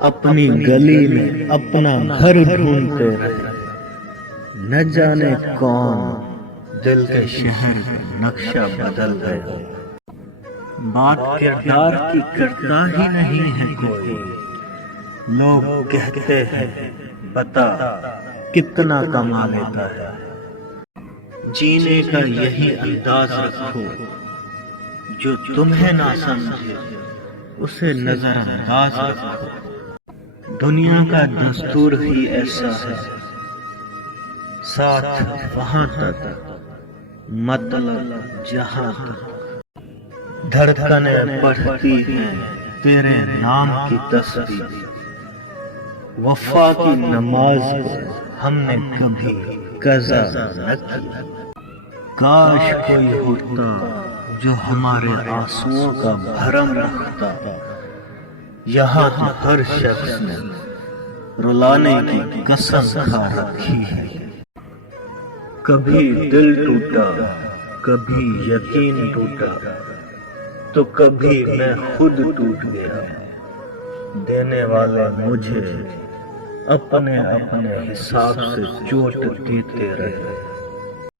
اپنی گلی میں اپنا گھر ڈھونڈتے رہے، نہ جانے کون دل کے شہر کا نقشہ بدل گیا۔ بات کردار کی کرتا ہی نہیں ہے کوئی، لوگ کہتے ہیں بتا کتنا کما لیتا ہے۔ جینے کا یہی انداز رکھو، جو تمہیں نہ سمجھے اسے نظر انداز رکھو۔ دنیا کا دستور ہی ایسا ہے، ساتھ وہاں تک مطلب جہاں تک۔ دھڑکنیں پڑھتی ہیں تیرے نام کی تسبیح، وفا کی نماز کو ہم نے کبھی قضا نہ کی۔ کاش کوئی ہوتا جو ہمارے آنسوؤں کا بھرم رکھتا، یہاں تو ہر شخص نے رلانے کی قسم کھا رکھی ہے۔ کبھی دل ٹوٹا، کبھی یقین ٹوٹا، تو کبھی میں خود ٹوٹ گیا۔ دینے والے مجھے اپنے اپنے حساب سے چوٹ دیتے رہے۔